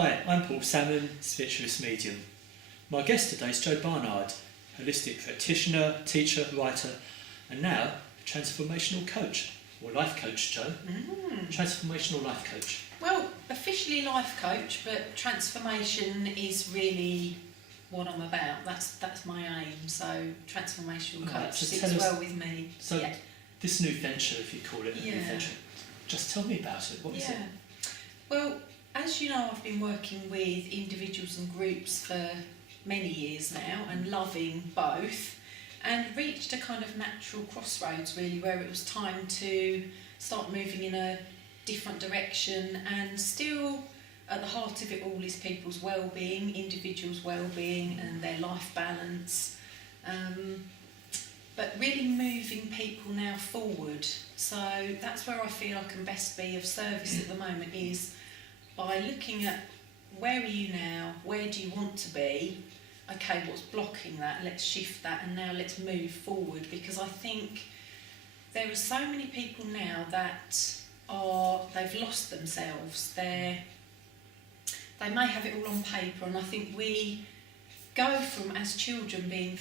Hi, I'm Paul Salmon, Spiritualist medium. My guest today is Joe Barnard, holistic practitioner, teacher, writer, and now a transformational coach, or life coach, Joe. Transformational life coach. Well, officially life coach, but transformation is really what I'm about. That's my aim. So transformational coach sits well with me. So this new venture, if you call it a new venture, just tell me about it. What is it? Well, as you know, I've been working with individuals and groups for many years now and loving both, and reached a kind of natural crossroads really where it was time to start moving in a different direction, and still at the heart of it all is people's well-being, individuals' well-being and their life balance, but really moving people now forward. So that's where I feel I can best be of service at the moment, is by looking at where are you now, where do you want to be, okay, what's blocking that, let's shift that, and now let's move forward. Because I think there are so many people now that they've lost themselves. They may have it all on paper, and I think we go from, as children, being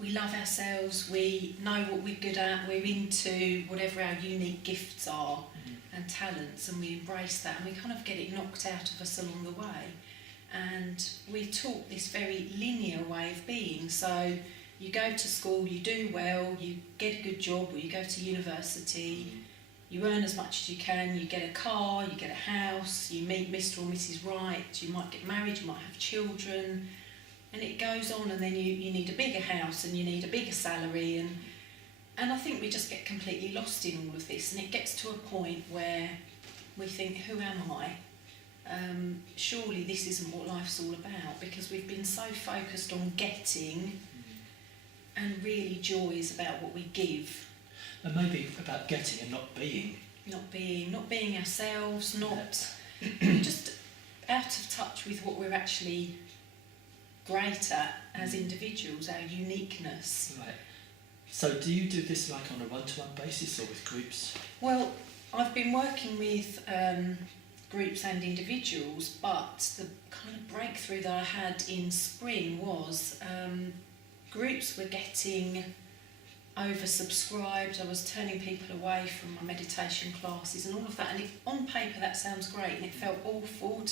we love ourselves, we know what we're good at, we're into whatever our unique gifts are and talents, and we embrace that, and we kind of get it knocked out of us along the way. And we're taught this very linear way of being. So you go to school, you do well, you get a good job, or you go to university, you earn as much as you can, you get a car, you get a house, you meet Mr. or Mrs. Right, you might get married, you might have children, and it goes on, and then you need a bigger house and you need a bigger salary, and I think we just get completely lost in all of this, and it gets to a point where we think, who am I? Surely this isn't what life's all about, because we've been so focused on getting, and really joy is about what we give. And maybe about getting and not being. Not being ourselves, just out of touch with what we're actually great at as individuals, our uniqueness. Right. So do you do this like on a one-to-one basis or with groups? Well, I've been working with groups and individuals, but the kind of breakthrough that I had in spring was groups were getting oversubscribed. I was turning people away from my meditation classes and all of that, and on paper that sounds great, and it felt awful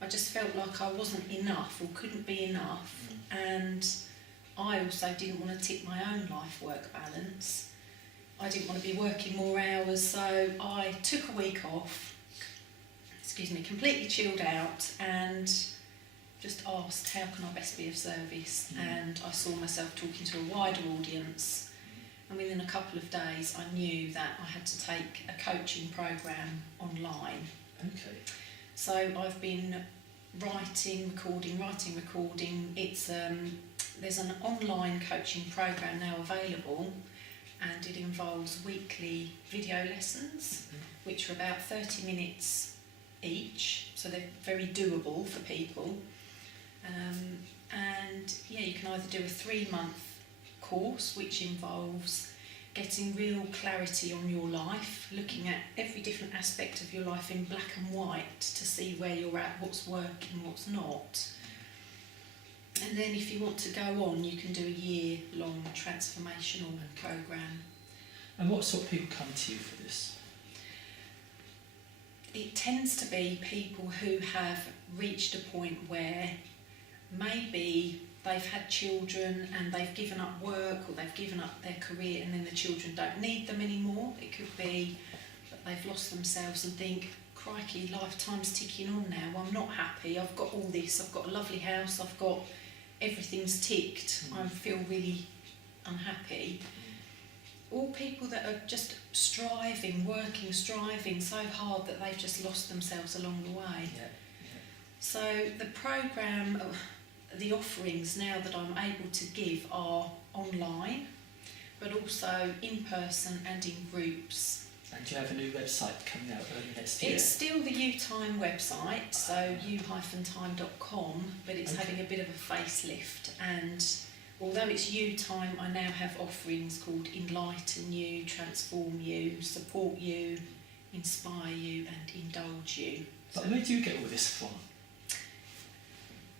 I just felt like I wasn't enough or couldn't be enough, and I also didn't want to tip my own life-work balance. I didn't want to be working more hours, so I took a week off, completely chilled out, and just asked, how can I best be of service? And I saw myself talking to a wider audience, and within a couple of days I knew that I had to take a coaching program online. Okay. So I've been writing, recording. It's there's an online coaching program now available, and it involves weekly video lessons, which are about 30 minutes each, so they're very doable for people. And you can either do a 3-month course, which involves getting real clarity on your life, looking at every different aspect of your life in black and white to see where you're at, what's working, what's not. And then if you want to go on, you can do a year-long transformational program. And what sort of people come to you for this? It tends to be people who have reached a point where maybe they've had children and they've given up work, or they've given up their career, and then the children don't need them anymore. It could be that they've lost themselves and think, crikey, lifetime's ticking on now, I'm not happy, I've got all this, I've got a lovely house, I've got everything's ticked, I feel really unhappy. All people that are just striving so hard that they've just lost themselves along the way. So the programme, the offerings now that I'm able to give are online, but also in person and in groups. And you have a new website coming out early next year? It's still the U-Time website, so u-time.com, but it's having a bit of a facelift, and although it's U-Time, I now have offerings called Enlighten You, Transform You, Support You, Inspire You and Indulge you. But where do you get all this from?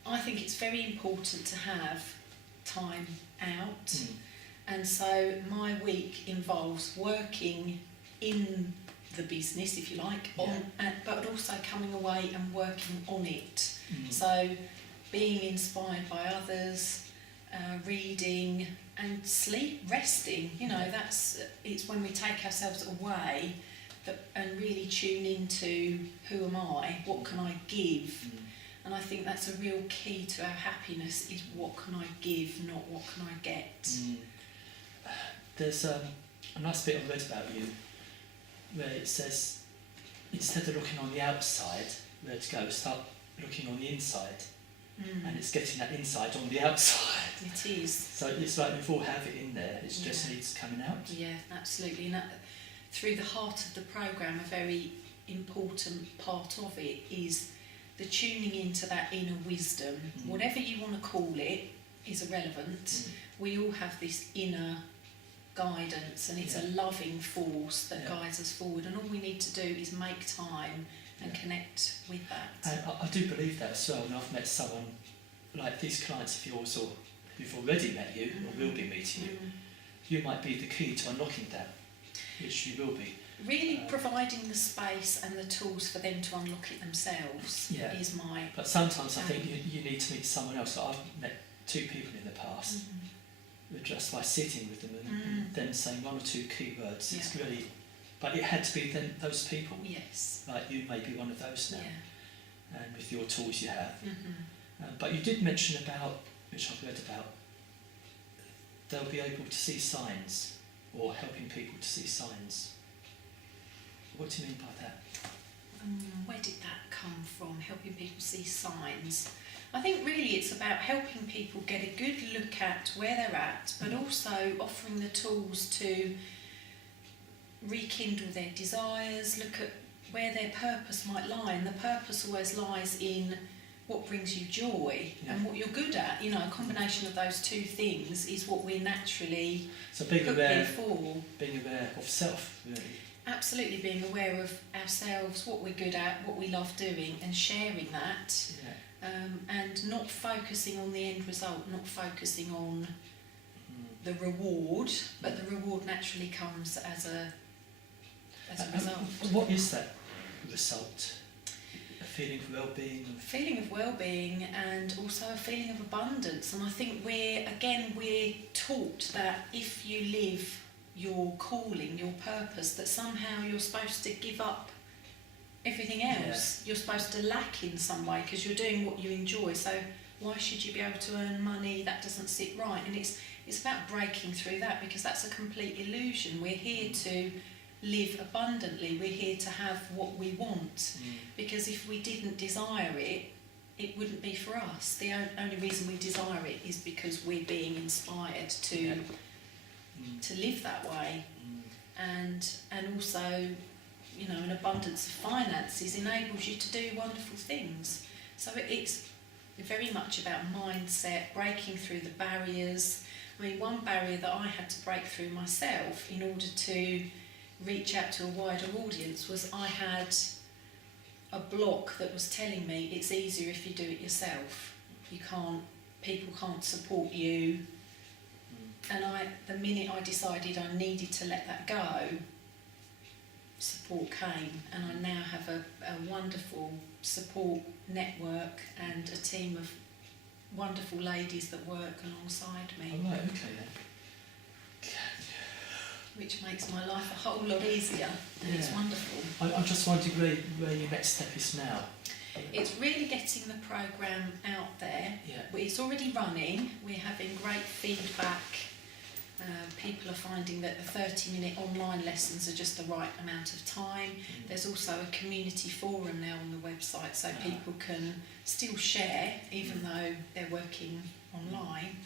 I think it's very important to have time out, and so my week involves working in the business, if you like, but also coming away and working on it. So being inspired by others, reading and resting, it's when we take ourselves away and really tune into who am I, what can I give. And I think that's a real key to our happiness, is what can I give, not what can I get. There's a nice bit I read about you where it says, instead of looking on the outside, where to go, start looking on the inside. And it's getting that inside on the outside. It is. So it's like we all have it in there, it just needs coming out. Yeah, absolutely. And through the heart of the programme, a very important part of it is the tuning into that inner wisdom. Whatever you want to call it is irrelevant. We all have this inner guidance, and it's a loving force that guides us forward, and all we need to do is make time and connect with that. And I do believe that as well, and I've met someone like these clients of yours, or who've already met you or will be meeting you might be the key to unlocking that, which you will be. Really providing the space and the tools for them to unlock it themselves is my... But sometimes I think you need to meet someone else. I've met 2 people in the past, just by sitting with them and them saying 1 or 2 key words. It's really... But it had to be those people. Yes. Like you may be one of those now, and with your tools you have. But you did mention about, which I've read about, they'll be able to see signs, or helping people to see signs. What do you mean by that? Where did that come from, helping people see signs? I think really it's about helping people get a good look at where they're at, but also offering the tools to rekindle their desires, look at where their purpose might lie. And the purpose always lies in what brings you joy and what you're good at. A combination of those 2 things is what we're naturally being aware for. Being aware of self, really. Absolutely, being aware of ourselves, what we're good at, what we love doing, and sharing that. And not focusing on the end result, not focusing on the reward, but the reward naturally comes as a result. What is that result? A feeling of well-being? Feeling of well-being, and also a feeling of abundance. And I think we're taught that if you live your calling, your purpose, that somehow you're supposed to give up everything else. You're supposed to lack in some way because you're doing what you enjoy. So why should you be able to earn money? That doesn't sit right. And it's about breaking through that, because that's a complete illusion. We're here to live abundantly. We're here to have what we want. Because if we didn't desire it, it wouldn't be for us. The only reason we desire it is because we're being inspired to live that way. And also, an abundance of finances enables you to do wonderful things. So it's very much about mindset, breaking through the barriers. I mean, one barrier that I had to break through myself in order to reach out to a wider audience was I had a block that was telling me it's easier if you do it yourself. People can't support you. And the minute I decided I needed to let that go, support came, and I now have a wonderful support network and a team of wonderful ladies that work alongside me. Oh, right, okay then. Which makes my life a whole lot easier, and it's wonderful. I'm just wondering where your next step is now. It's really getting the programme out there. It's already running. We're having great feedback. People are finding that the 30-minute online lessons are just the right amount of time. There's also a community forum now on the website, so people can still share even though they're working online.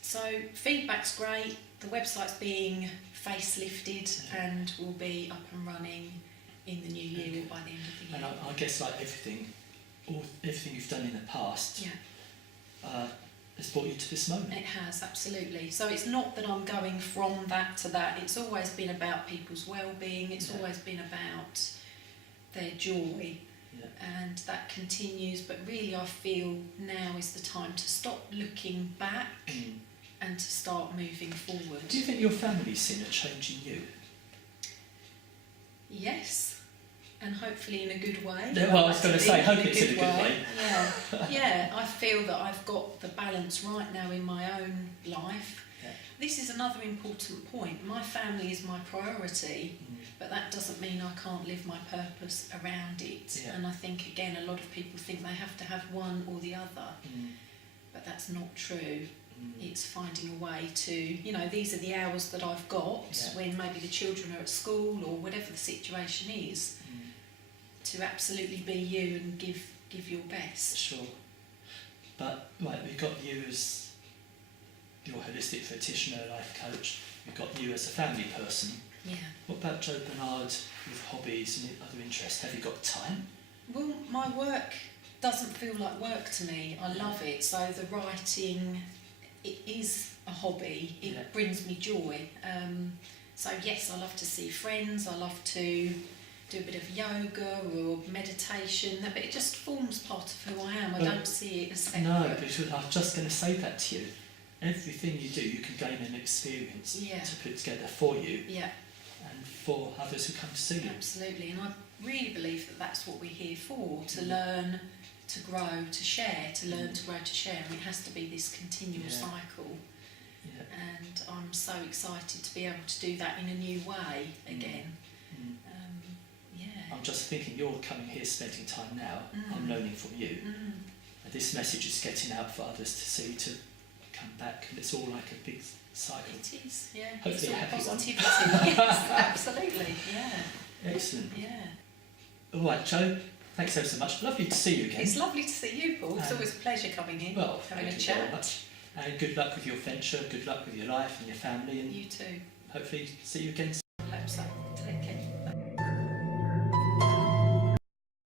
So feedback's great. The website's being facelifted and will be up and running in the new year or by the end of the year. And I guess like everything you've done in the past has brought you to this moment. It has, absolutely. So it's not that I'm going from that to that. It's always been about people's well-being. It's always been about their joy. Yeah. And that continues, but really I feel now is the time to stop looking back and to start moving forward. Do you think your family's seen a change in you? Yes, and hopefully in a good way. Yeah, well, I was going to say, hope it's in a good way. Yeah, I feel that I've got the balance right now in my own life. Yeah. This is another important point. My family is my priority, but that doesn't mean I can't live my purpose around it. Yeah. And I think, again, a lot of people think they have to have one or the other, but that's not true. It's finding a way to, you know, these are the hours that I've got when maybe the children are at school or whatever the situation is, to absolutely be you and give your best. Sure. But, right, we've got you as your holistic practitioner, life coach. We've got you as a family person. Yeah. What about Joe Barnard with hobbies and other interests? Have you got time? Well, my work doesn't feel like work to me. I love it. So the writing, it is a hobby. It brings me joy. So yes, I love to see friends. I love to do a bit of yoga or meditation. But it just forms part of who I am. I don't see it as separate. No, because I was just going to say that to you. Everything you do, you can gain an experience to put together for you and for others who come to see you. Absolutely, and I really believe that that's what we're here for, to learn, to grow, to share, to learn, to grow, to share. And it has to be this continual cycle. Yeah. And I'm so excited to be able to do that in a new way again. I'm just thinking, you're coming here, spending time now. I'm learning from you. And this message is getting out for others to see, to come back, and it's all like a big cycle. It is, yeah. Hopefully it's all a happy positivity. one. Yes, absolutely, yeah. Excellent. Yeah. All right, Joe, thanks ever so much. Lovely to see you again. It's lovely to see you, Paul. It's always a pleasure coming in, well, having a thank you chat. very much. And good luck with your venture, good luck with your life and your family, and you too. hopefully see you again soon. Hope so.